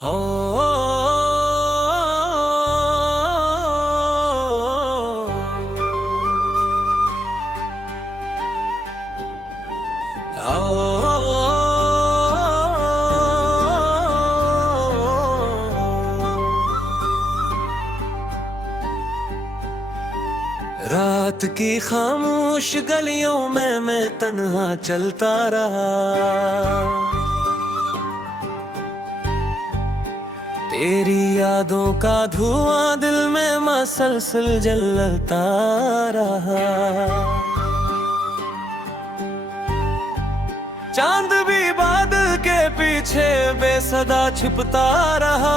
हो रात की खामोश गलियों में मैं तन्हा चलता रहा। तेरी यादों का धुआं दिल में मसलसल जलता रहा। चांद भी बादल के पीछे बेसदा छिपता रहा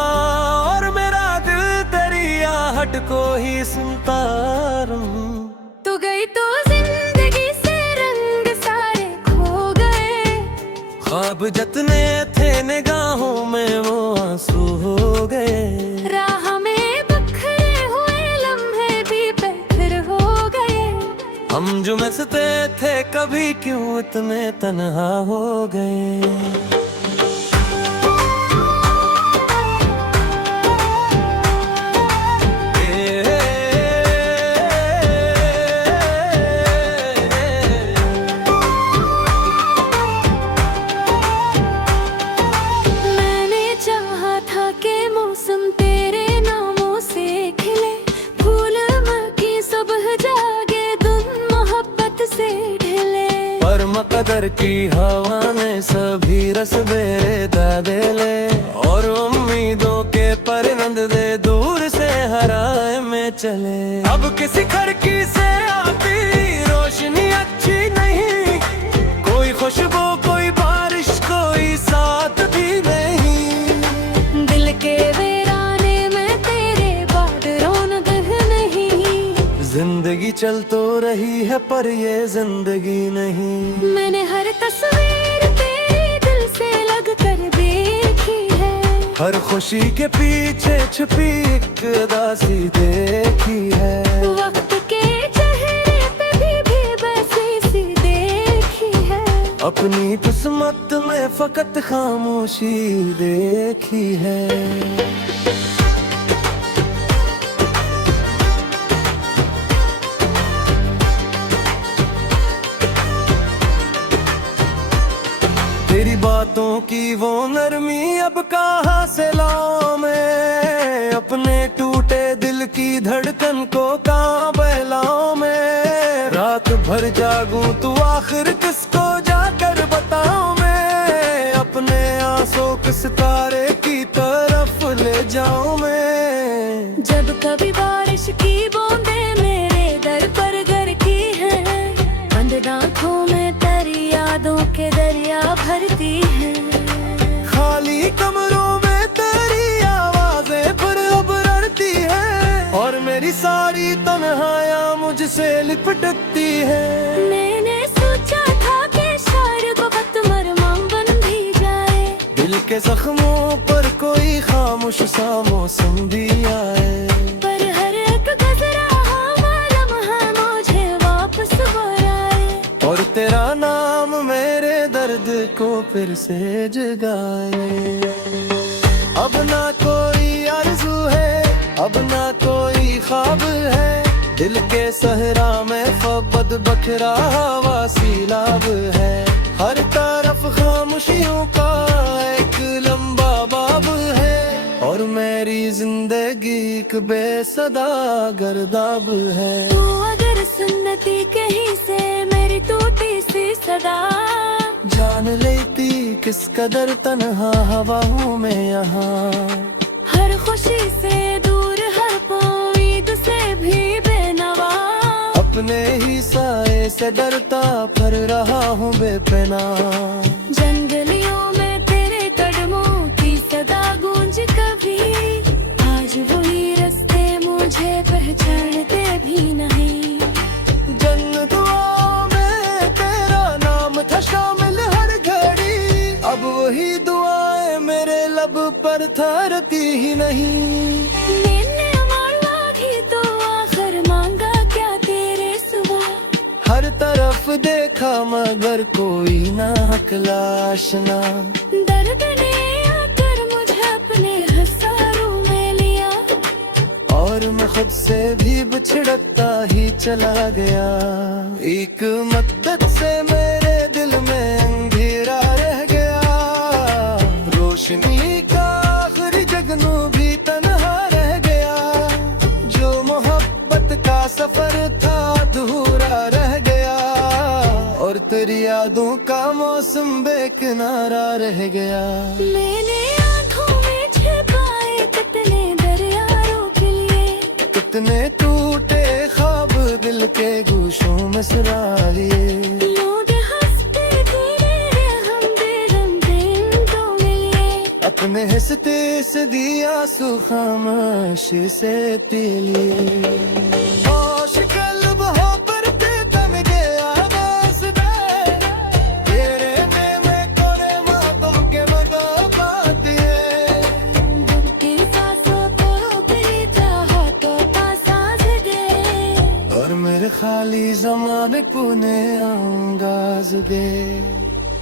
और मेरा दिल तेरी आहट को ही सुनता रहा। तू गई तो जिंदगी से रंग सारे खो गए। ख्वाब जितने थे निगाहों में वो आंसू हो गए। राह में बिखरे हुए लम्हे भी बेखर हो गए। हम जो मस्ते थे कभी क्यों इतने तन्हा हो गए। कदर की हवा ने सभी रस बेरे दादेले और उम्मीदों के परिंदे दूर से हराए में चले। अब किसी खिड़की से आती रोशनी अच्छी नहीं, कोई खुशबू कोई बारिश कोई साथ भी नहीं। दिल के वीराने में तेरे बाद रौनक नहीं। जिंदगी चल तो रही है पर ये जिंदगी नहीं। मैंने हर तस्वीर तेरे दिल से लग कर देखी है। हर खुशी के पीछे छुपी एक उदासी देखी है। वक्त के चेहरे पे भी बसी सी देखी है। अपनी किस्मत में फकत खामोशी देखी है। तेरी बातों की वो नरमी अब कहाँ से लाऊं मैं। अपने टूटे दिल की धड़कन को कहाँ बहलाऊं मैं। रात भर जागूं तो आखिर किसको जाकर बताऊं मैं। अपने आंसू के सितारे की तरफ ले जाऊं मैं। जब कभी बारिश की बूंदें मेरे दर पर गिरती हैं, बंद आँखों में तेरी यादों के दरिया भरती है। खाली कमरों में तेरी आवाजें फिर उभरती है और मेरी सारी तन्हाइयाँ मुझसे लिपटती है। मैंने सोचा था कि शायर को वक्त मरहम बन भी जाए। दिल के जख्मों पर कोई खामोश सा मौसम भी आए। पर हर एक गुजरा हुआ लम्हा मुझे वापस बुलाए और तेरा नाम मेरे दर्द को फिर से जगाए। अब ना कोई आरज़ू है अब ना कोई ख्वाब है। दिल के सहरा में फ़क़त बखरा हुआ सैलाब है। हर तरफ खामोशियों का एक लंबा बाब है और मेरी जिंदगी एक बेसदा गर्दाब है। तू अगर सुन्नती कहीं से मेरी टूटी सी सदा जान लेती किस कदर तन्हा हवा हूँ मैं यहाँ। हर खुशी से दूर हर उम्मीद से भी बेनवा। अपने ही साए से डरता फिर रहा हूँ बेपना। जंगलियों में तेरे कदमों की सदा गूंज कभी। आज वही रास्ते मुझे पहचानते भी नहीं। दुआ में तेरा नाम था शामिल हर घड़ी। अब वही दुआएं मेरे लब पर थरती ही नहीं। मैंने मांगा तो आखिर मांगा क्या तेरे सुबह। हर तरफ देखा मगर कोई ना हक लाशना। दर्द ने आकर मुझे अपने सबसे भी बिछड़ता ही चला गया। एक मद्दत से मेरे दिल में अंधेरा रह गया, रोशनी का आखिरी जगनू भी तन्हा रह गया। जो मोहब्बत का सफर था अधूरा रह गया, और तेरी यादों का मौसम बेकिनारा रह गया। मैंने आँखों में छिपाए कितने दरिया रोक लिए, कितने टूटे ख्वाब दिल के गोशों में सुरा लिए। लोग हंसते थे हम बेरंगे तो मिले, अपने हंसते से दिया आंसू खामोशी से पी लिए। होश कल्ब हो पर ते तम गया आवाज़ दे, तेरे में कोरे बातों के मगा बात है। डूबती सांसों को तेरी चाहतों का सांस दे, और मेरे खाली ज़माने को ने अंदाज दे।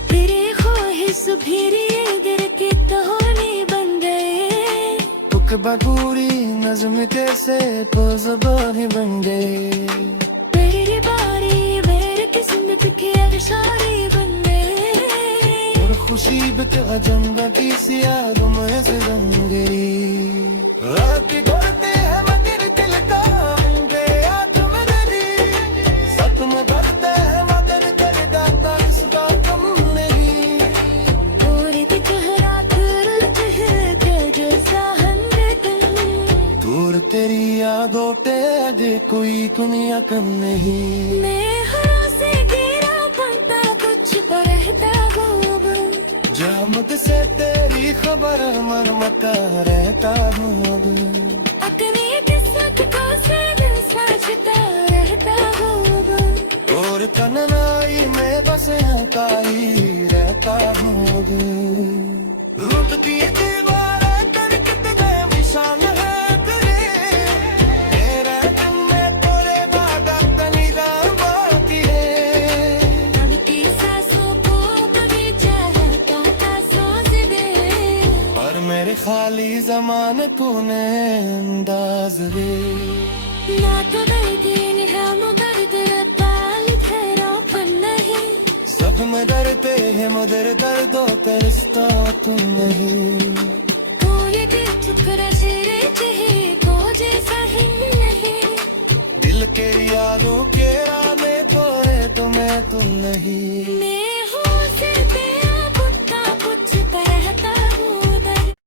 तेरे ख्वाहिश भीरी गिर के तोहनी बन गए, बुक बगूरी नज़्म कैसे ज़बानी बन गए। तेरी बारी मेरे किस्मत के इशारे बन गए, और खुशी बेगम की सियारों में से बन गई। रात घोरते हैं मगर दिल का अंगे याद मेरी, सत में भरते हैं मगर दिल का इसका कम नहीं। और चेहरा के जैसा दूर तेरी यादों दे कोई दुनिया कम नहीं। मैं हरा से गिरा बनता कुछ तो रहता हूँ, जामत से तेरी खबर मरमता रहता हूँ। अपनी किस्मत को सोचता रहता हूँ, और तन्हाई में बस आता ही रहता हूँ। लुटती दीवारें कर कितने निशान है तेरे, तेरे दिल में तोरे वादा तनीदा बाकी है। अब की सांसों को कभी चाहता था सांस दे, और मेरे खाली ज़माने को ने अंदाज दे। ना तो दर्द है मुदर्द ताल ठहरा फन नहीं, सब में डरते हैं मगर दर्दों तरसता तुम नहीं। कोई भी ठुकरा तेरे चेहरे को जैसा ही नहीं, दिल के यादों के राने कोए तुम्हें तुम नहीं। मैं हूँ सिर पे बुत्ता कुछ कहता हूँ दर्द।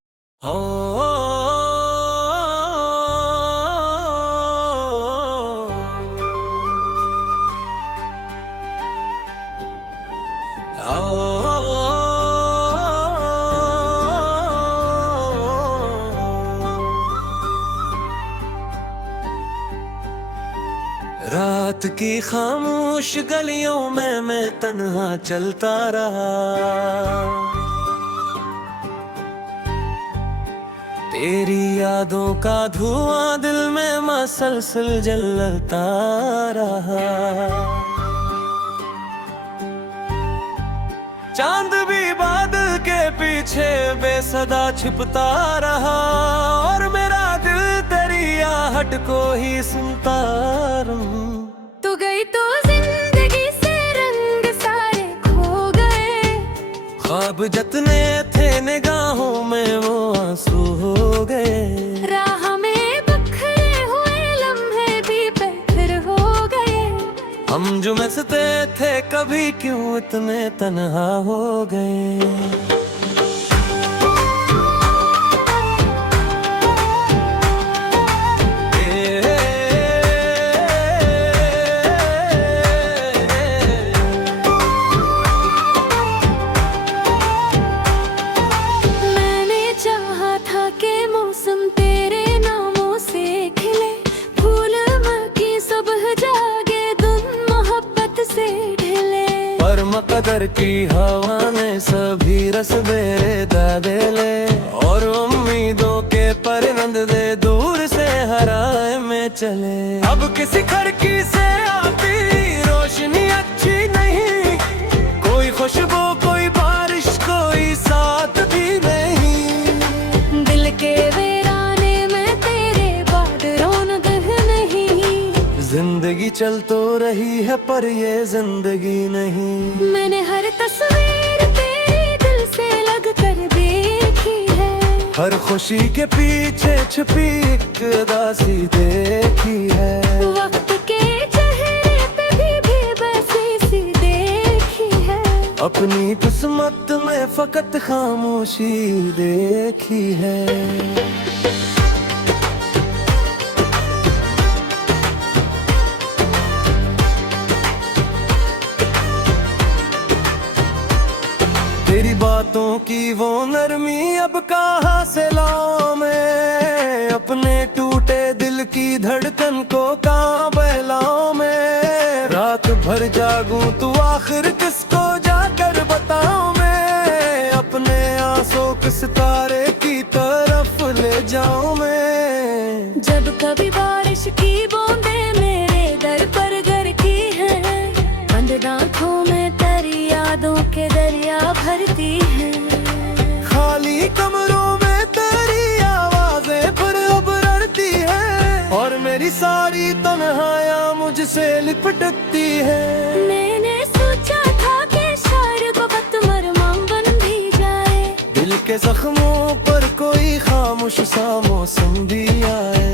रात की खामोश गलियों में मैं तन्हा चलता रहा, तेरी यादों का धुआं दिल में मसलसल जलता रहा। चांद भी बादल के पीछे बेसदा छिपता रहा, और मेरा दिल तेरी आहट को ही सुनता रहूं। तू गई तो जिंदगी से रंग सारे खो गए, ख्वाब जितने थे निगाहों में वो आंसू हो गए। राह में बखरे हुए लम्हे भी बेहतर हो गए, हम जो मस्ते थे कभी क्यों इतने तन्हा हो गए। मैंने चाहा था कि मौसम तेरे नामों से खिले, फूल महकी सुबह जागे धुन मोहब्बत से ढले, पर मकदर की हवा ने सभी रस मेरे दादे ले, और उम्मीदों के परिंद दे दूर से हराए में चले। अब किसी खिड़की से आती रोशनी अच्छी नहीं, कोई खुशबू कोई बारिश कोई साथ भी नहीं। दिल के वीराने में तेरे बाद रौनक चल तो रही है पर ये जिंदगी नहीं। मैंने हर तस्वीर तेरे दिल से लग कर देखी है, हर खुशी के पीछे छुपी एक उदासी देखी है। वक्त के चेहरे पे भी बसी सी देखी है, अपनी किस्मत में फकत खामोशी देखी है। तेरी बातों की वो नरमी अब कहाँ से लाऊं मैं, अपने टूटे दिल की धड़कन को कहाँ बहलाऊं मैं। रात भर जागूं तो आखिर किसको जाकर बताऊं मैं, अपने आंसू के सितारे की तरफ ले जाऊं मैं। जब कभी बारिश की बूंदें मेरे दर पर गिरती हैं, बंद आंखों में तेरी यादों के दरिया भरती है। खाली कमरों में तेरी आवाजें फिर उभरती है, और मेरी सारी तन्हाइयां मुझसे लिपटती है। मैंने सोचा था कि शायर को बदमरमां बन भी जाए, दिल के जख्मों पर कोई खामोश सा मौसम भी आए,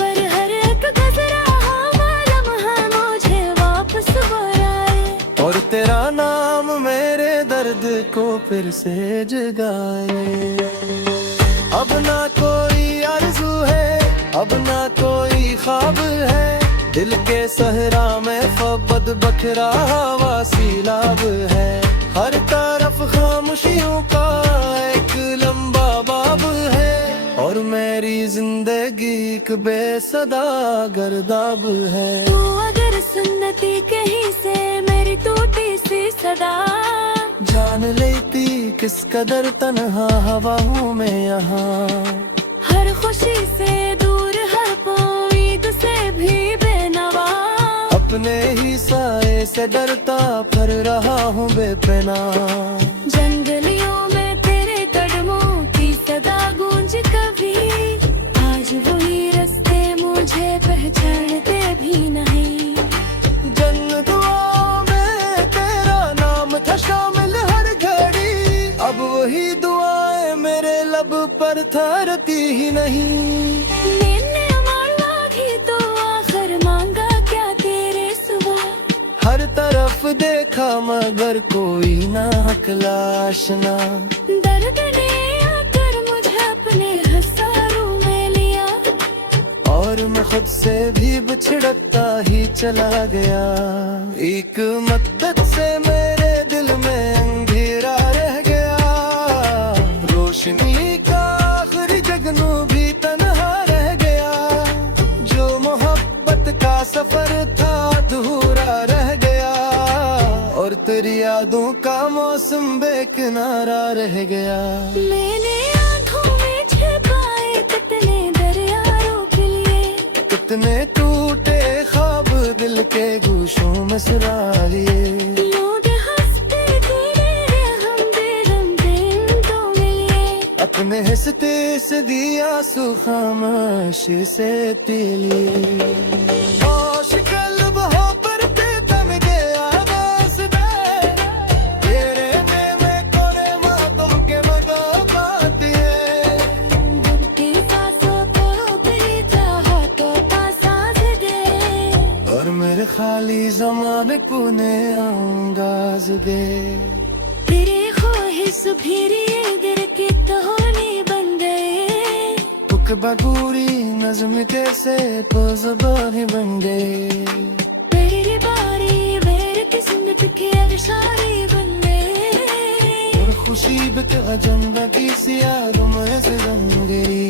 पर हर एक गुजरा हुआ लम्हा मुझे वापस बुलाए, और तेरा नाम मेरे दर्द को फिर से जगाए। अब ना कोई आरज़ू है, अब ना कोई ख्वाब है, दिल के सहरा में ख्वाब बखरा हवा सीलाब है। हर तरफ खामोशियों का एक लंबा बाब है, और मेरी जिंदगी एक बेसदा गर्दाब है। तू अगर सुन्नती कहीं से मेरी टूटी सी सदा, जान लेती किस कदर तन्हा हवा हूँ मैं यहाँ। हर खुशी से दूर हर उम्मीद से भी बेनवा, अपने ही साए से डरता फिर रहा हूँ बेपना। जंगलियों में तेरे कदमों की सदा गूंज कभी, आज वही रास्ते मुझे पहचानते भी नहीं। जन्नत दुआ में तेरा नाम था शामिल हर घड़ी, अब वही दुआएं मेरे लब पर थरती ही नहीं। मैंने मांगा तो आखिर मांगा क्या तेरे सुबह, हर तरफ देखा मगर कोई ना हकलाशना। दर्द ने आकर मुझे अपने हसारों में लिया, और मैं खुद से भी बिछड़ता ही चला गया। एक मद्दत से मेरे दिल में अंधेरा रह गया, रोशनी का आखिरी जगनू भी तन्हा रह गया। जो मोहब्बत का सफर था अधूरा रह गया, और तेरी यादों का मौसम बेकिनारा रह गया। मैंने आँखों में छिपाए कितने दरिया रोक लिए, कितने टूटे ख्वाब दिल के गोशों में सुरा लिए। लोग हंसते तेरे हम बेगम दिन तो मिलिए, अपने हंसते से दिया आंसू खामोशी से पी लिए। होश कल्ब हो पर तन गया वास्ते, तेरे में कोरे मातम के मदा पाती है। गुरती सांसों को तेरी चाहतों का सांस दे, और मेरे खाली ज़माने को ने अंदाज दे। तेरे ख्वाहिश भीरी गिर के तहोनी बन गए, बुक बगूरी नज़्म कैसे पोज़बानी बन गए। तेरी बारी मेरे किस्मत के अशारी बन गए, और खुशी बिक जिंदगी सी यादों में से रंग गई।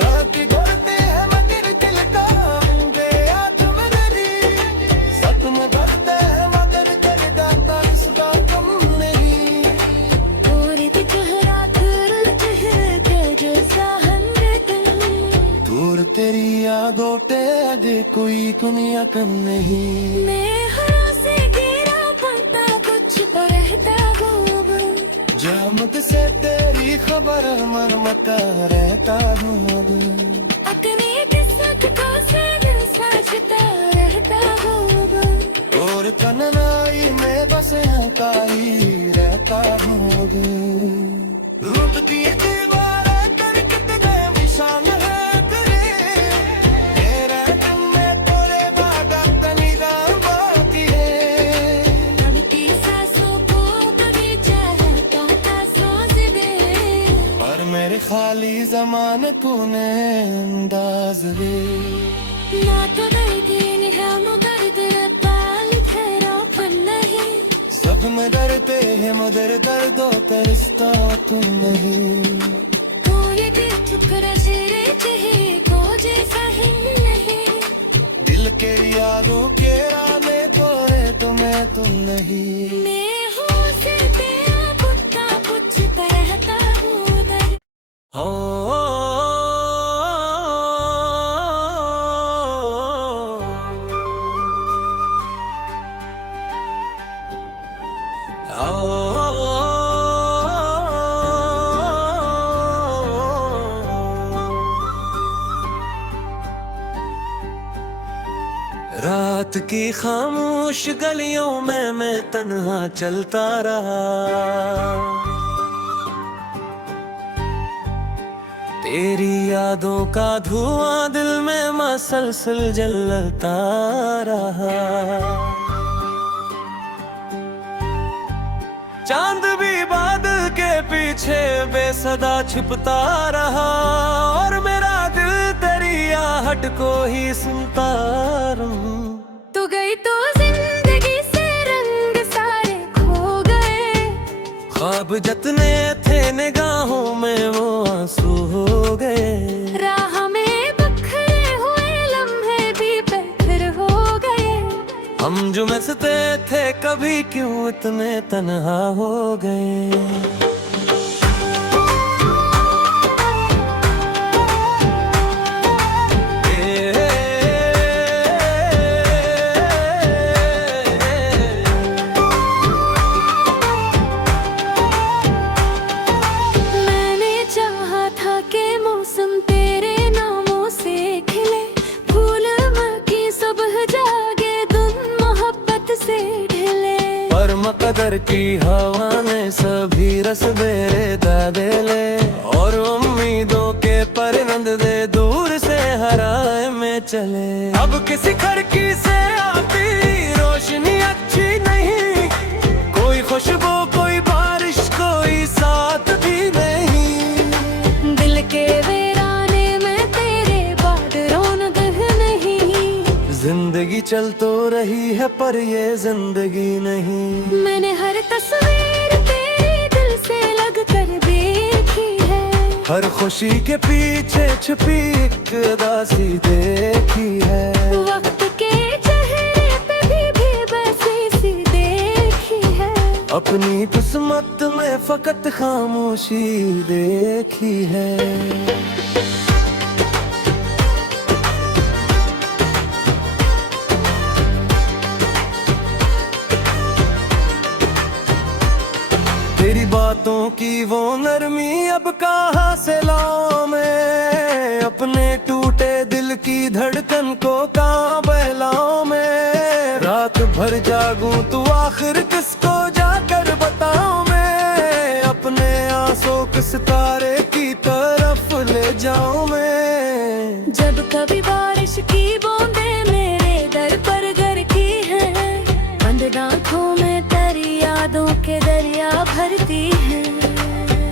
रात घोरते हैं मगर दिल का मुझे याद में तेरी, सत में भरते हैं मगर दिल का इसका कम नहीं। और चेहरा चेहरे के जैसा हमदम, दूर तेरी यादों पे आगे कोई दुनिया कम नहीं। मैं हरा से गिरा बनता कुछ तो रहता हूँ, जामत से तेरी खबर मरमता रहता हूँ। अपनी किस्मत को से दिल साजता रहता खाली जमान तूने अंदाज रे जख्म डरते हैं मगर दर्दों का रिश्ता तू नहीं दिल के यारों के राने पोए तुम्हें तुम नहीं रात की खामोश गलियों में मैं तन्हा चलता रहा तेरी यादों का धुआं दिल में मसलसल जलता रहा चांद भी बादल के पीछे बेसदा छिपता रहा और मेरा दिल तेरी आहट को ही सुनता रहूं तू गई तो जिंदगी से रंग सारे खो गए ख्वाब जतने थे निगाहों में वो आंसू हो गए राह में बखरे हुए लम्हे भी बेखर हो गए हम जो मस्ते थे कभी क्यों इतने तन्हा हो गए कदर की हवा ने सभी रस मेरे दादे ले और उम्मीदों के परिंद दे दूर से हराए में चले अब किसी खिड़की से आती रोशनी अच्छी नहीं कोई खुशबू कोई बारिश कोई साथ भी नहीं दिल के वीराने में तेरे बाद रौनक नहीं जिंदगी चल तो रही है पर ये जिंदगी नहीं मैंने हर तस्वीर तेरे दिल से लग कर देखी है हर खुशी के पीछे छुपी एक उदासी देखी है वक्त के चेहरे पे भी बसी सी देखी है अपनी किस्मत में फकत खामोशी देखी है तेरी बातों की वो नरमी अब कहाँ से लाऊं मैं अपने टूटे दिल की धड़कन को कहाँ बहलाऊं मैं रात भर जागूं तो आखिर किसको जाकर बताऊं मैं अपने आंसू के सितारे की तरफ ले जाऊं मैं जब कभी बारिश की बूंदें मेरे दर पर गिरती हैं बंद आँखों में तेरी यादों के दरिया भरती है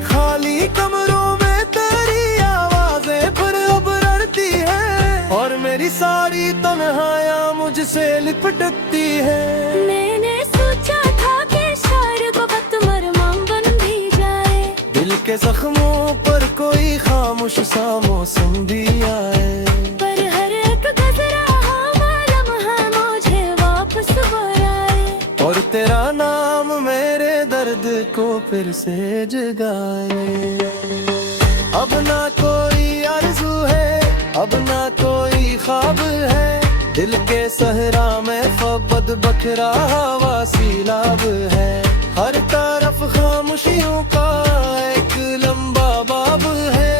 खाली कमरों में तेरी आवाजें फिर उभरती है और मेरी सारी तन्हाइयां मुझसे लिपटती है मैंने सोचा था कि शायर को बतमरमां बन भी जाए दिल के जख्मों पर कोई खामोश सा मौसम भी आए पर हर एक गजरा लम्हा मुझे वापस बुलाए और तेरा नाम मेरे दर्द को फिर से जगाए अब ना कोई आरज़ू है अब ना कोई ख्वाब है दिल के सहरा में फ़बद बखरा हवा सीलाब है हर तरफ खामोशियों का एक लंबा बाब है